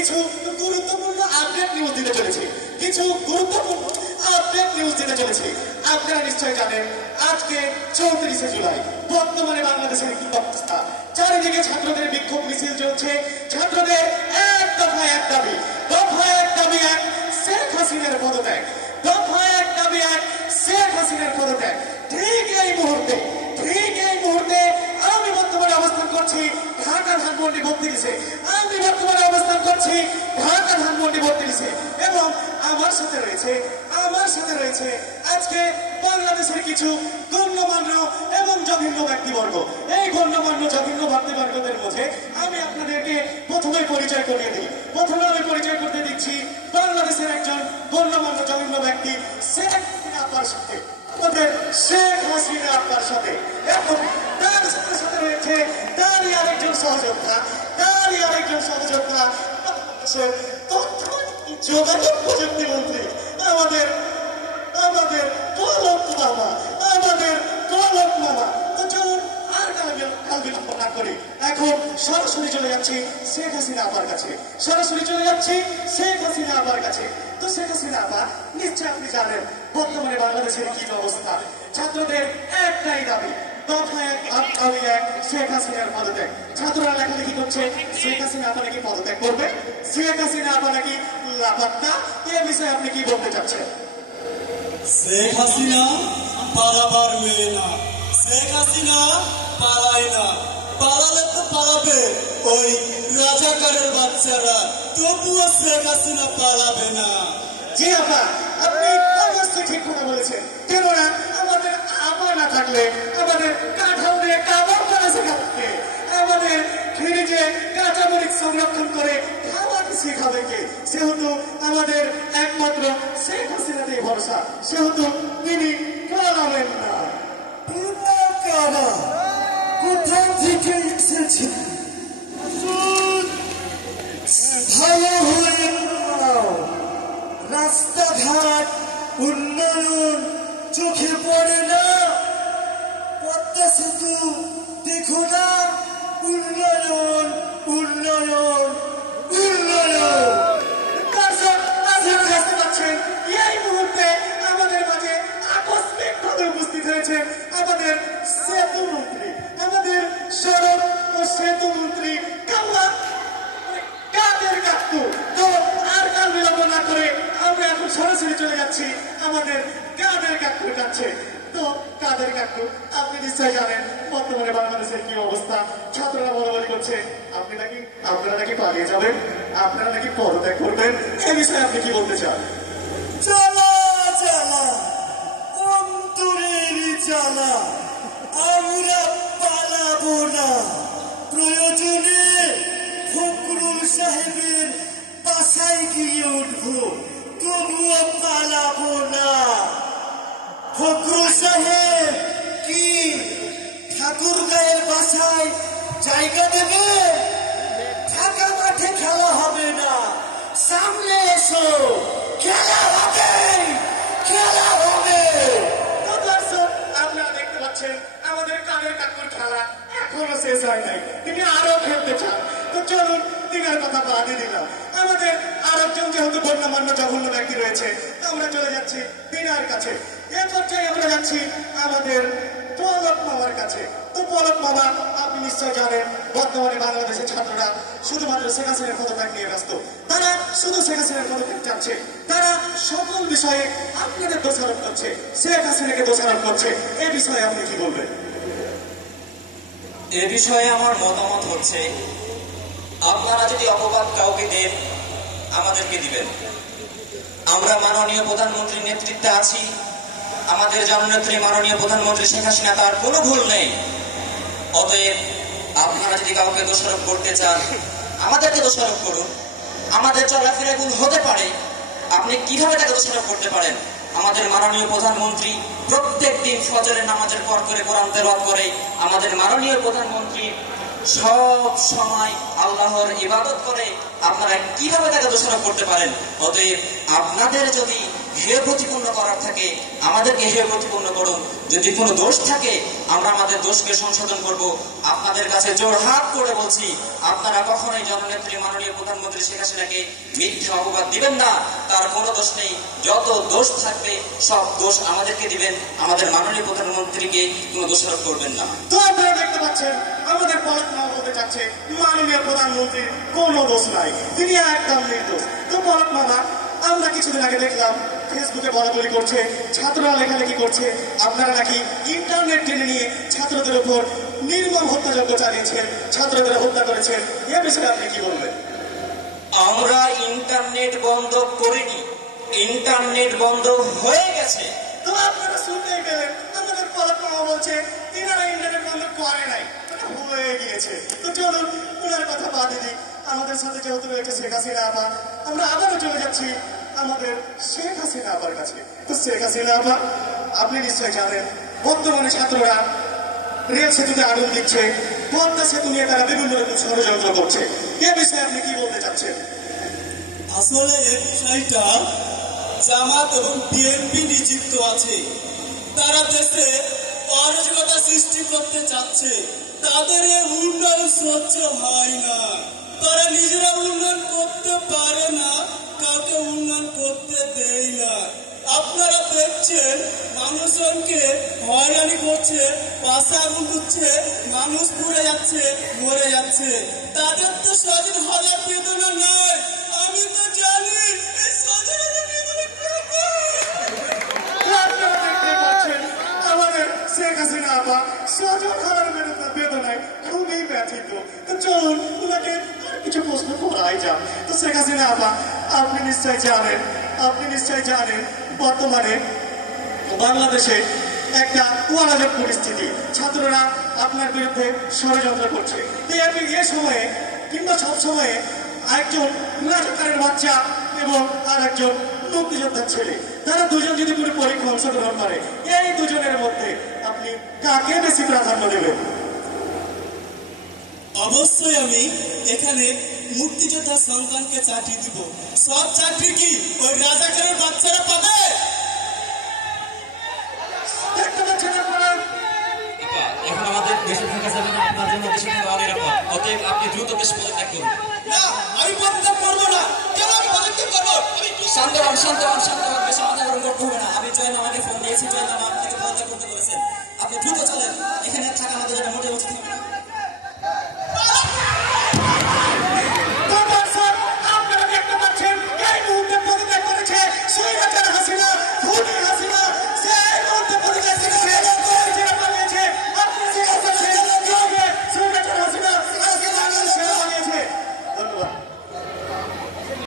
কিছু গুরুত্বপূর্ণ update news দিতে চলেছি। কিছু গুরুত্বপূর্ণ আপডেট নিউজ দিতে চলেছি। আপনারা নিশ্চয়ই জানেন আজকে 34শে জুলাই বর্তমানে বাংলাদেশের কি অবস্থা। চারিদিকে ছাত্রদের বিক্ষোভ মিছিল চলছে। ছাত্রদের এক দফায় এক দাবি, দফায় এক দাবি এক শেখ হাসিনার পদত্যাগ, দফায় এক দাবি এক শেখ হাসিনার পদত্যাগ। ঠিক এই মুহূর্তে আমি বর্তমানে অবস্থান করছি ঢাকা ধানমন্ডি 32-এ। আমি বর্তমানে অবস্থান করছি ঢাকা ধানমন্ডি 32-এ এবং আমার সাথে রয়েছে আজকে বাংলাদেশের কিছু গণ্যমান্য এবং জঘন্য ব্যক্তিবর্গ। এই গণ্যমান্য জঘন্য ব্যক্তিবর্গদের মধ্যে আমি আপনাদেরকে প্রথমে পরিচয় করিয়ে দিই। প্রথমে আমি পরিচয় করতে দিচ্ছি বাংলাদেশের একজন গণ্যমান্য জঘন্য ব্যক্তি শেখ হাসিনা আপার সাথে, আমাদের শেখ হাসিনা আপার সাথে। এবং তার সাথে রয়েছে তারই আরেকজন সহযোদ্ধা তথ্য যোগাযোগ প্রযুক্তি মন্ত্রী আমাদের পলক মামা। তো চলুন আর কাল বিলম্ব না করি এখন সরাসরি চলে যাচ্ছি শেখ হাসিনা আপার কাছে। তো শেখ হাসিনা আপা, নিশ্চয় আপনি জানেন বর্তমানে বাংলাদেশের কি অবস্থা। ছাত্রদের একটাই দাবি, দফায় এক দাবি এক শেখ হাসিনার পদত্যাগ। ছাত্ররা লেখালেখি করছে শেখ হাসিনা আপা নাকি পদত্যাগ করবে, শেখ হাসিনা আপা নাকি লাপাত্তা। এ বিষয়ে আপনি কি বলতে চাচ্ছেন? শেখ হাসিনা পালাবার মেয়ে না, শেখ হাসিনা পালায় না, পালালে তো পালাবে ওই রাজাকারের বাচ্চারা, তবুও শেখ হাসিনা পালাবে না। জি আপা, আপনি অবশ্যই ঠিক কথা বলেছেন। কেননা আমাদের আপা না থাকলে আমাদের কাঁঠাল দিয়ে কাবাব করা শেখাবে, আমাদের ফ্রিজে কাঁচামরিচ সংরক্ষণ করে খাওয়া শেখাবে কে? সেহেতু আমাদের একমাত্র শেখ হাসিনাতেই ভরসা, সেহেতু তিনি পালাবেন না। কোথা থেকে এসেছে? ভালো হয়ে রাস্তাঘাট উন্নয়ন চোখে পড়ে না, পদ্মা সেতু দেখো না, উন্নয়ন। বুঝতে পারছেন এই মুহূর্তে আমাদের মাঝে আকস্মিকভাবে উপস্থিত হয়েছেন আমাদের সেতু মন্ত্রী, আমাদের সড়ক ও সেতু মন্ত্রী কাদের কাকু। তো আর কাল বিলম্ব না করে আমরা এখন সরাসরি চলে যাচ্ছি আমাদের কাদের কাকুর কাছে। তো কাদের কাকু, আপনি নিশ্চয় জানেন বর্তমানে বাংলাদেশের কি অবস্থা। ছাত্ররা বলাবলি করছে আপনারা নাকি পালিয়ে যাবেন, আপনারা নাকি পদত্যাগ করবেন। এই বিষয়ে আপনি কি বলতে চান? জ্বালা আমরা পালাবো না, প্রয়োজনে ফখরুল সাহেবের বাসায় গিয়ে উঠবো, তবুও পালাবো না। ফখরুল সাহেব কি ঠাকুরগাঁয়ের বাসায় জায়গা দেবে? ঢাকা মাঠে খেলা হবে না, সামনে এসো, খেলা হবে। আপনারা দেখতে পাচ্ছেন আমাদের কাদের কাকুর খেলা এখনো শেষ হয় নাই, তিনি আরো খেলতে চান। তো চলুন তিনার কথা বাদে দিলাম, আমাদের আরেকজন যেহেতু গণ্যমান্য জঘন্য ব্যক্তি রয়েছে, আমরা চলে যাচ্ছি তিনার কাছে। এ পর্যায়ে আমরা যাচ্ছি আমাদের পলক মামার কাছে। তো পলক মামা, আপনি নিশ্চয় জানেন বর্তমানে বাংলাদেশের ছাত্ররা শুধুমাত্র শেখ হাসিনার পদত্যাগ নিয়ে ব্যস্ত। তারা শুধু শেখ হাসিনার পদত্যাগ চাচ্ছে, তারা সকল বিষয়ে আপনাদের দোষারোপ করছে, শেখ হাসিনাকে দোষারোপ করছে। এ বিষয়ে আপনি কি বলবেন? এ বিষয়ে আমার মতামত হচ্ছে, আপনারা যদি অপবাদ কাউকে দেন আমাদেরকে দিবেন। আমরা মাননীয় প্রধানমন্ত্রীর নেতৃত্বে আছি, আমাদের জননেত্রী মাননীয় প্রধানমন্ত্রী শেখ হাসিনা, তার কোনো ভুল নেই। অতএব আপনারা যদি কাউকে দোষারোপ করতে চান আমাদেরকে দোষারোপ করুন। আমাদের চলাফেরা ভুল হতে পারে, আপনি কিভাবে তাকে দোষারোপ করতে পারেন? আমাদের মাননীয় প্রধানমন্ত্রী প্রত্যেক দিন ফজরের নামাজের পর করে কোরআন তেলাওয়াত করে। আমাদের মাননীয় প্রধানমন্ত্রী সব সময় আল্লাহর ইবাদত করে। আপনারা কিভাবে তাকে দোষারোপ করতে পারেন? অতএব আপনাদের যদি হেয় প্রতিপন্ন করার থাকে আমাদেরকে হেয় প্রতিপন্ন করুন, যদি কোনো দোষ থাকে আমরা আমাদের দোষকে সংশোধন করব। আপনাদের কাছে জোড়হাত করে বলছি, আপনারা কখনোই জননেত্রী মাননীয় প্রধানমন্ত্রী শেখ হাসিনাকে মিথ্যা অপবাদ দিবেন না। তার কোনো দোষ নেই, যত দোষ থাকবে সব দোষ আমাদেরকে দিবেন, আমাদের মাননীয় প্রধানমন্ত্রীকে কোনো দোষারোপ করবেন না। তো আপনারা দেখতে পাচ্ছেন আমাদের পলক মামা বলতে চাচ্ছে মাননীয় প্রধানমন্ত্রীর কোনো দোষ নাই, তিনি একদম নির্দোষ। তো পলক মামা, আমরা কিছুদিন আগে দেখলাম ফেসবুকে বলাবলি করছে, ছাত্ররা লেখালেখি করছে, আপনারা নাকি ইন্টারনেট টেনে নিয়ে ছাত্রদের উপর নির্মম হত্যাযজ্ঞ চালিয়েছেন, ছাত্রদের হত্যা করেছেন, এ বিষয়ে আপনি কি বলবেন? আমরা ইন্টারনেট বন্ধ করিনি, ইন্টারনেট বন্ধ হয়ে গেছে। তো আপনারা শুনতেই পেলেন, আমাদের পলক মামা বলছে তিনারা ইন্টারনেট বন্ধ করে নাই, হয়ে গিয়েছে। তো চলুন ওনার কথা বাদে দিই, আমাদের সাথে যেহেতু রয়েছে শেখ হাসিনা আপা, আমরা আবারও চলে যাচ্ছি আমাদের শেখ হাসিনা আপার কাছে। তো শেখ হাসিনা আপা, আপনি নিশ্চয়ই জানেন বর্তমানে ছাত্ররা রেল সেতুতে আগুন দিচ্ছে, পদ্মা সেতু নিয়ে তারা বিভিন্ন রকম ষড়যন্ত্র করছে, এ বিষয়ে আপনি কি বলতে চাচ্ছেন? আসলে এই বিষয়টা জামাত এবং বিএনপি নিযুক্ত আছে, তারা দেশে অরাজকতা সৃষ্টি করতে চাচ্ছে, তাদের এই উন্নয়ন সহ্য হয় না, তারা নিজেরা উন্নয়ন করতে পারে না, কাউকে উন্নয়ন করতে দেয় না। আপনারা দেখছেন মানুষজনকে হয়রানি করছে, বাসা আগুন দিচ্ছে, মানুষ পুড়ে যাচ্ছে, মরে যাচ্ছে, তাদের তো স্বাধীন হওয়ার বেদনা নাই। আমি তো জানি এই স্বাধীনতার বেদনা আপনারা দেখতে পাচ্ছেন আমাদের শেখ হাসিনা আপা স্বজন হারার বেদনায় খুবই ব্যথিত। তো চলুন ওনাকে কিছু প্রশ্ন করাই যাক। তো শেখ হাসিনা আপা, আপনি নিশ্চয় জানেন বর্তমানে বাংলাদেশে একটা অরাজক পরিস্থিতি, ছাত্ররা আপনার বিরুদ্ধে ষড়যন্ত্র করছে। তো এ সময়ে কিংবা সব সময়ে একজন রাজাকারের বাচ্চা এবং আর একজন মুক্তিযোদ্ধার ছেলে, তারা দুজন যদি কোনো পরীক্ষা অংশগ্রহণ করে, এই দুজনের মধ্যে আপনি কাকে বেশি প্রাধান্য দেবেন? অবশ্যই আমি এখানে মুক্তিযোদ্ধার সন্তানকে চাকরি দিব। সব চাকরি কি ওই রাজাকারের বাচ্চারা পাবে? দেখতে পাচ্ছেন আপনারা, এখন আমাদের দেশে থাকা যাবে না, আপনার জন্য দেশে থাকা অনিরাপদ। অতএব আপনি দ্রুত দেশ পদত্যাগ করুন। না, আমি পদত্যাগ করবো না। কেন আমি পদত্যাগ করবো? শান্ত হন, বেশি মাথা গরম করতে হবে না। আমি জয়েন আমাকে ফোন দিয়েছি, জয়েন আপনাকে পদত্যাগ করতে বলেছেন। আপনি দ্রুত চলেন, এখানে থাকা আমাদের জন্য মোটেও উচিত হবে না।